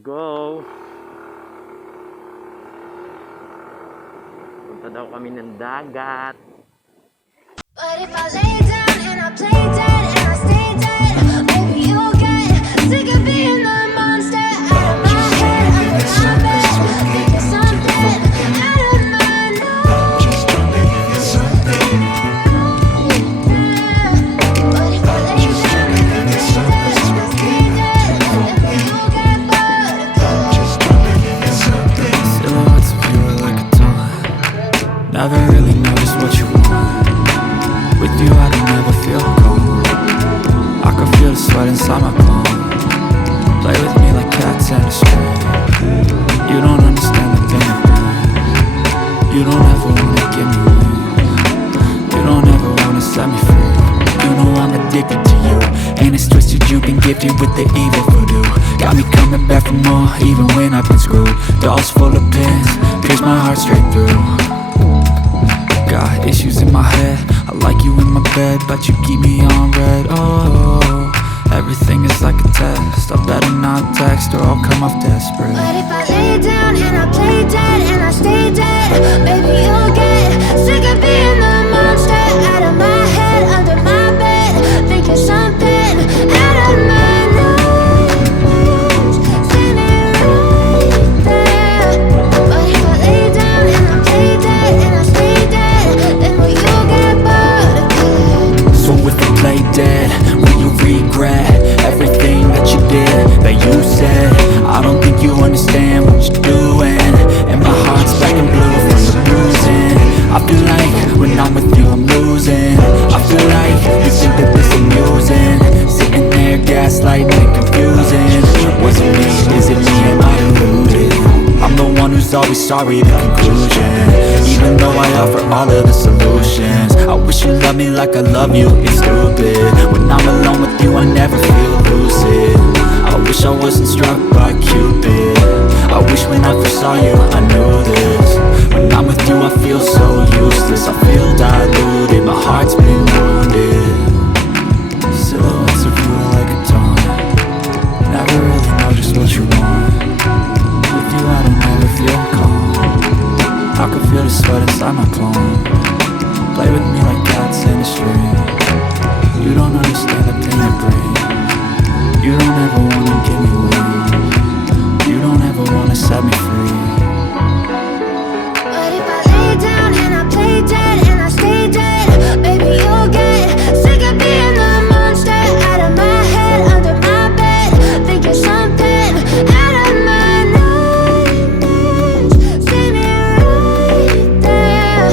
Go! Punta daw kami ng dagat. But if I lay down and I play dead and I stay dead, maybe you'll get sick of being the monster out of my head, under my bed, thinking something out of my nose. But if I lay down and I play dead and I stay dead, maybe you'll get bored again. Silhouettes of you are like a taunt. Never really know just what you want. With you I don't ever feel calm. I can feel the sweat inside my palm. Play with me like cats and a string. You don't understand the thing I've done. You don't ever wanna give me wings. You don't ever wanna set me free. You know I'm addicted to you, and it's twisted, you've been gifted with the evil voodoo. Got me coming back for more, even when I've been screwed. Dolls full of pins, pierce my heart straight through. Got issues in my head, I like you in my bed, but you keep me on red. Oh, everything is like a test. I better not text or I'll come off desperate. But if I lay down and I play dead and I stay dead, maybe you'll get sick of being the monster out of my head, under my bed, thinking something out of my nose, standing right there. But if I lay down and I play dead and I stay dead, then will you get bored again? So if you play dead, will you regret everything that you did, that you said? I don't think you understand what you're doing, and my heart's black and blue from the bruising. I feel like when I'm with you I'm losing. I feel like you think that this amusing, sitting there gaslighting and confusing. Was it me? Is it me? Am I deluded? I'm the one who's always sorry, the conclusion. Even though I offer all of the solutions, I wish you loved me like I love you, it's stupid. When I'm alone with you I never feel lucid. I wish I wasn't struck by Cupid. I wish when I first saw you I knew this. When I'm with you I feel so useless, I feel diluted, my heart's been wounded. Silhouettes of you are like a taunt. Never really know just what you want. With you I don't ever feel calm. I can feel the sweat inside my palm. Play with me like cats in a string. You don't understand the pain it brings. You don't ever wanna give me wings. You don't ever wanna set me free. But if I lay down and I play dead and I stay dead, maybe you'll get sick of being the monster out of my head, under my bed, thinking something out of my nightmares, standing right there.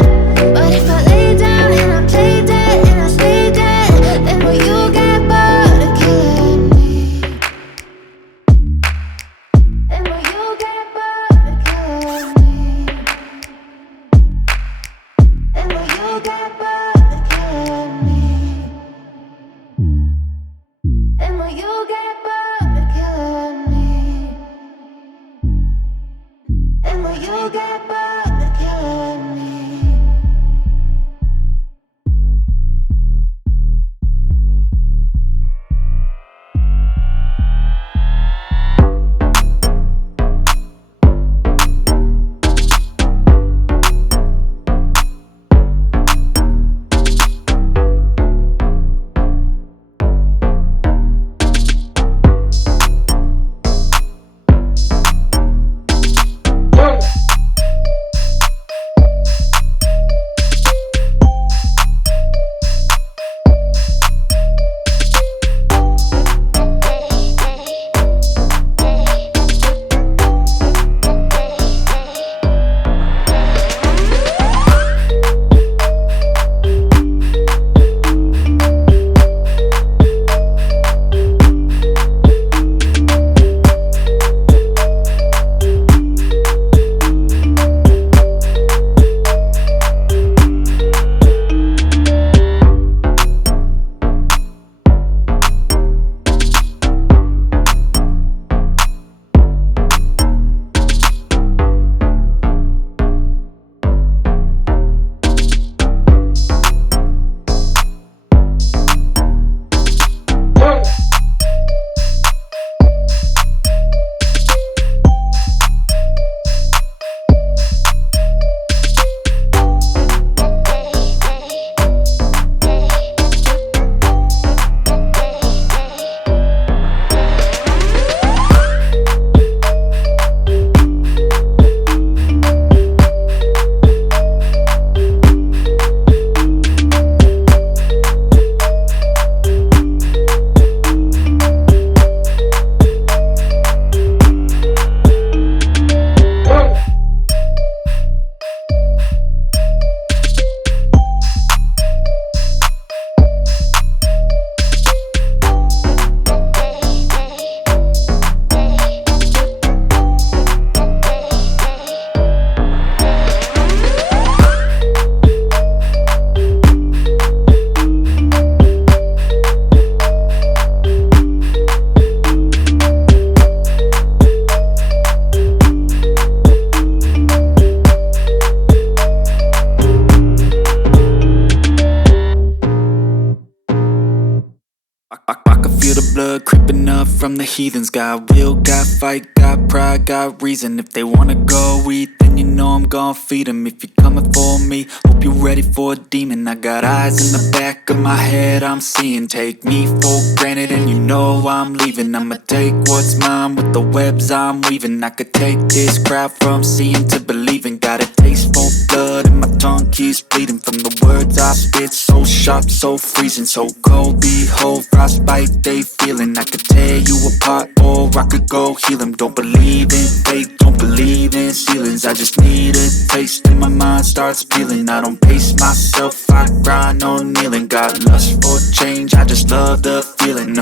from the heathens. Got will, got fight, got pride, got reason. If they wanna go eat, then you know I'm gon' feed them. If you're coming for me, hope you're ready for a demon. I got eyes in the back of my head, I'm seeing. Take me for granted and you know I'm leaving. I'ma take what's mine with the webs I'm weaving. I could take this crowd from seeing to believing. Got a taste for blood and my tongue keeps bleeding. From the words I spit, so sharp, so freezing, so cold. Behold, frostbite they feeling. I could tear you apart or I could go heal them. Don't believe in fate, don't believe in ceilings. I just need a taste and my mind starts peeling. I don't pace myself, I grind on kneeling. Got lust for change, I just love the feeling.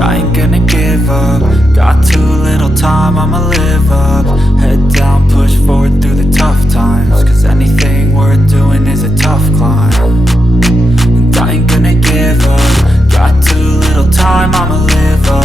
I ain't gonna give up. Got too little time, I'ma live up. Head down, push forward through the tough times. Cause anything worth doing is a tough climb. And I ain't gonna give up. Got too little time, I'ma live up.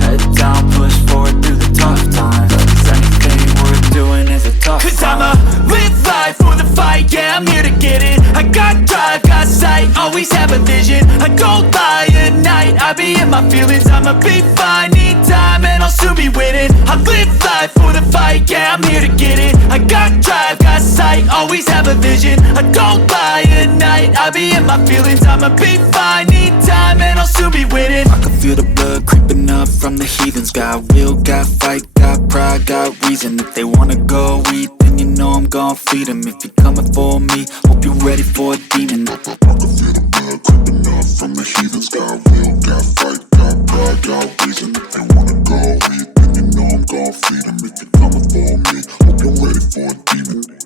Head down, push forward through the tough times. Cause anything worth doing is a tough climb. Cause I'ma live life for the fight, yeah, I'm here to get it. I got drive, got sight, always have a vision. I don't lie at night, I be in my feelings. I'ma be fine, need time and I'll soon be winning. I live life for the fight, yeah, I'm here to get it. I got drive, got sight, always have a vision. I don't lie at night, I be in my feelings. I'ma be fine, need time and I'll soon be winning. I can feel the blood creeping up from the heathens. Got will, got fight, got pride, got reason. If they wanna go eat, then you know I'm gon' feed them. If you're coming for me, hope you're ready for a demon. I can feel the blood creeping up from the heathens. Got will, got fight, got pride, got reason. If they wanna go eat, then you know I'm gon' feed them. If you're coming for me, hope you're ready for a demon.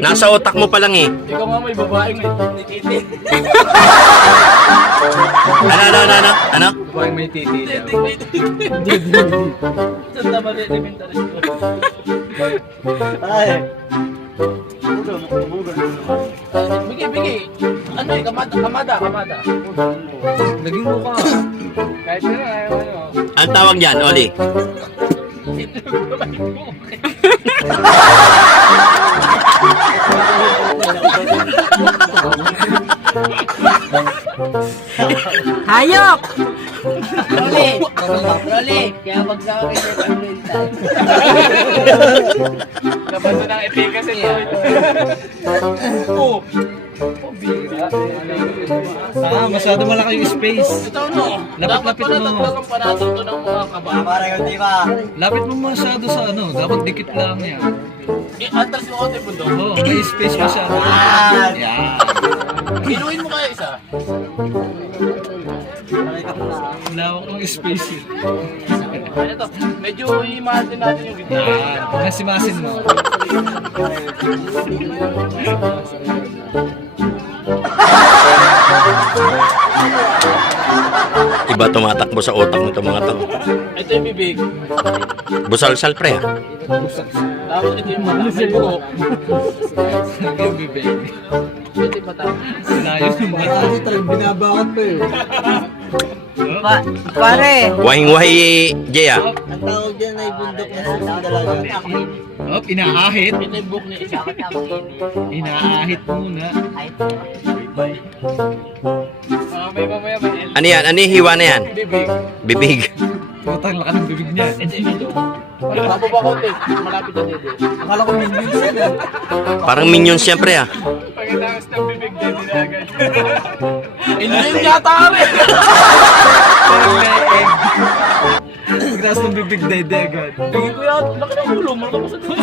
Nasa utak mo pa lang eh. Ikaw nga may babaeng may titi. Ano? Babaeng may titi. Saan naman elementary school? Ay. Bigay. Ano eh, kamada. Naging mukha. Kahit na ayaw ano. Ang tawag dyan, Oli? Hayop! Rolly, kaya wag sa akin yung pag-mental. Dapat doon ang efficacy ito. Oh, bira. Masyado malaki yung space. Ito no, dapat Lapit-lapit pala mo. dagdagan pa natin ito ng mga kaba. Lapit mo masyado sa ano, dapat dikit lang yan. Atras yung konti po doon. Oh, may space masyado. Yan. Inuin mo kaya isa. Lawak ng space yun. Ito, medyo i-mahal din natin yung gitna. Nasimasin mo. Iba tumatakbo sa utak nito mga to. Ito yung bibig. Busalsal pre ah. Tapos ito yung mata. May buhok. Yung bibig. Ito yung mata. Sinayos yung mata. Binabakat pa eh. Pare, Wahing-wahi, Jay ah. ang tawag dyan ay bundok na sa dalaga. Oh, inaahit. Ito yung buhok niya isa. Inaahit muna. May mamaya may Ano yan? Ano yung hiwa na yan? bibig. Bibig. Putang laki ng bibig niya. Ito yung ito. Mababa konti. Malapit na dito. Akala ko minions yan eh. Parang minions siyempre ah. Pagkatapos ng bibig din, dinagad. Ilim yata rin! Parang leeg. Pagkatapos ng bibig, dede agad. Bigay ko yan. Laki ng ulo. Malaki pa sa doon.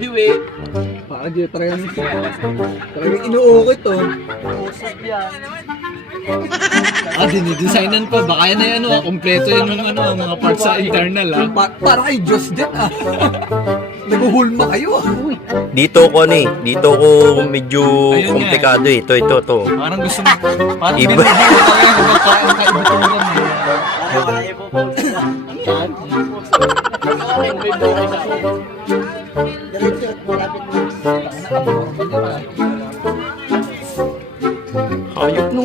Hiwi. Parang di talagang inuukit to. Dinidesignan pa. Baka yan ay ano, kompleto yan ng ano, mga parts sa internal Parang kay Diyos din ah. Naguhulma kayo ah. Dito ko ano eh. Dito ko medyo Ayun nga. komplikado eh. Ito. Parang gusto mo, parang Iba. binibigyan ka yan kung ang kaibuturan mo. May buhok isa. Hayop no.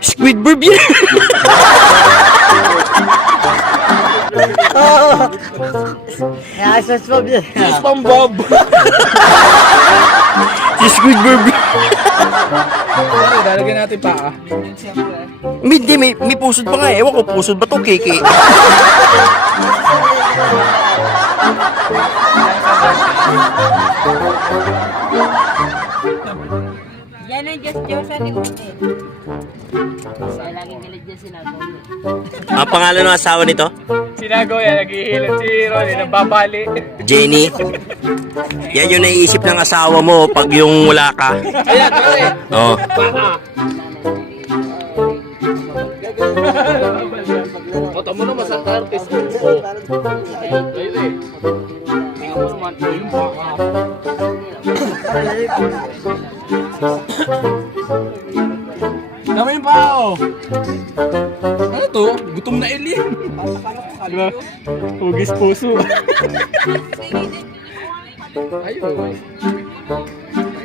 Squidward yan. Pambob! Si Squidward. Pare, lalagyan natin pa ah. Hindi, may pusod pa nga eh. Ewan ko, pusod ba to, Kiki? Yan ang Diyos-Diyosa ni Ute. Kaya laging galit dyan sinasabi. Ang pangalan ng asawa nito? Sinagaw yan, naghihilan si Ronnie, nagbabali. Jenny. Yan yung naiisip ng asawa mo pag yung wala ka. Ayan, pare! Oh. Mata mo naman sa artist. Oh. Ayun eh. Tingnan mo naman. Oh, yung baka. Dami yung bao. Ano to? Gutom na alien. Diba? Hugis puso. Ayun.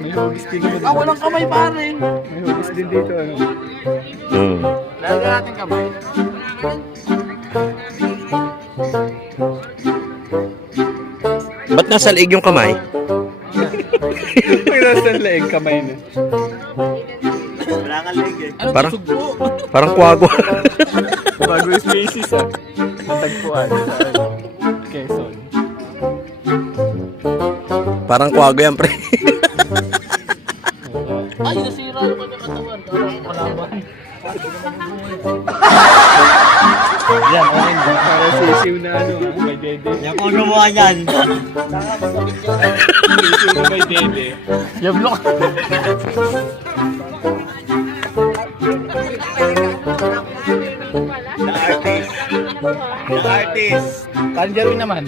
May hugis din naman. Ah, walang kamay pare. May hugis din dito. Ano? Lagyan natin kamay. Ba't nasa leeg yung kamay? Pag nasa leeg kamay na. Ano Parang- sugpo? Parang kwago. Bago yung species ah. Natagpuan sa Quezon. Parang kwago yan, pre. Ay, nasira yung kanyang katawan. Parang kalaban. Yan, okay na. Para sisiw na ano ah, may dede. Yan kung gumawa yan. Sisiw na may dede. Yablok. The artist. Tangerine naman.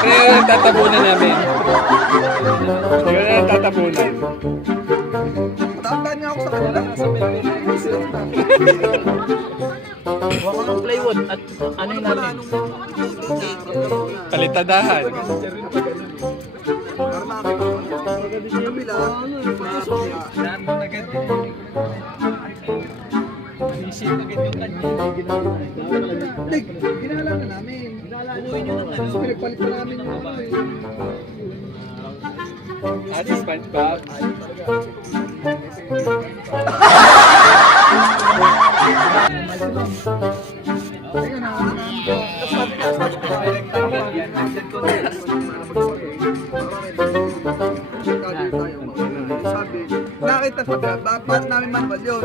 Kaya yung tatabunan namin. Kaya yung tatabunan. Tandaan niya ako sa kanila. Huwag ko ng plywood at ano yung namin? Palitadahan. Ginala na namin. Uwi nyo na ano. Pinagpalit pa namin yung ano eh. At SpongeBob. Sabi, nakita sabi, bakit namin manual yun?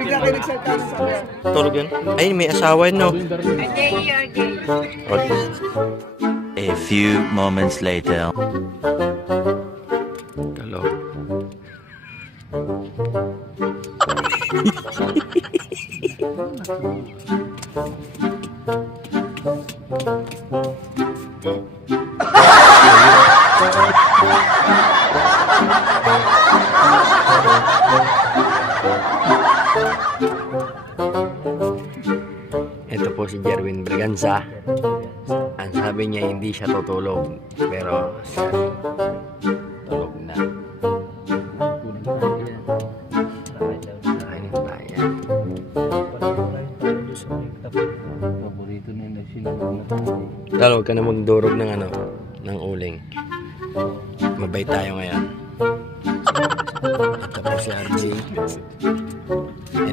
Bigla kayo nagsalita ng sabi. Tulog yun? Ay, may asawa yun, no? A few moments later. Tulog. Ito po si Jerwin Braganza. Ang sabi niya hindi siya tutulog, pero siya tulog na. Kain na yan. Lalo, huwag ka na magdurog ng ano, ng uling. Mabait tayo ngayon. Ito po si RJ.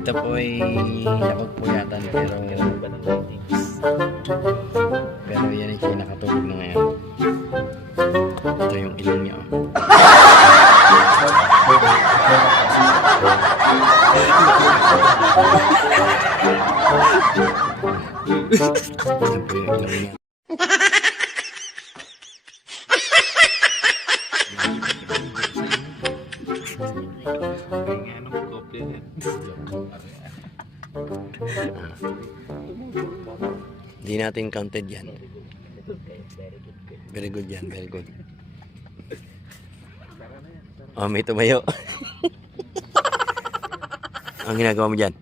Ito po ay napagpuyatan pero yan ay siya nakatulog na ngayon. Ito yung ilong niya. Yan po yung ilong niya. Hindi natin counted yan. Very good yan, very good. Oh, may tumayo. Ang ginagawa mo dyan?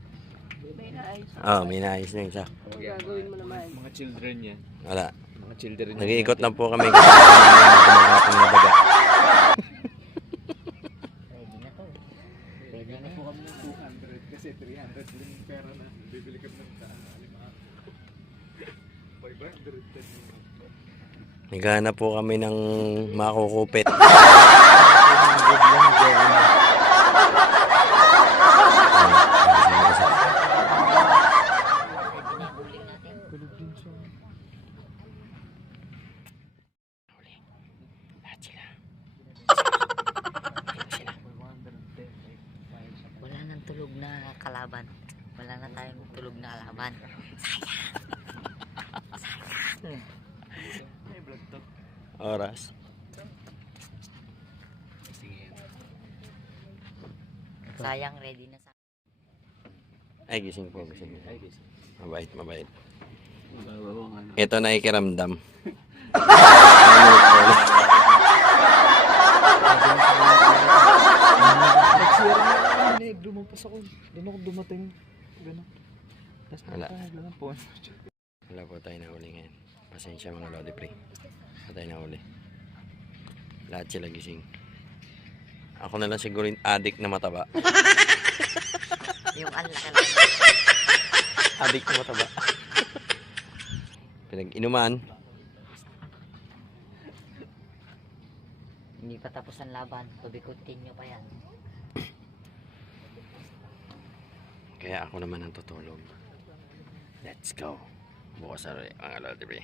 Oh, may naayos na isa. Mga children yan. Wala. Mga children yan. Nag-iikot lang po kami. Gumagapang na daga. Kasi 300 din yung pera na. Bibili kami ng daan. 500. Naghahanap po kami ng makukupit. Wala nang tulog na kalaban. Wala na tayong tulog na kalaban. Oras. Sayang, ready na sa... Ay, gising po. Gising. Mabait, mabait. Ito na ikiramdam. Dumampas ako. Doon ako dumating. Ganun. Wala. Ganun po. Wala po tayo na uli ngayon. Pasensya mga Lodi Pre. Wala tayo na uli. Lahat sila gising. Ako na lang siguro yung addict na mataba. Yung alak na. Addict na mataba. Pinag-inuman. Hindi pa tapos ang laban. To be continue pa yan. Kaya ako naman ang tutulog. Let's go. Bukas na rin mga Lodi Pre.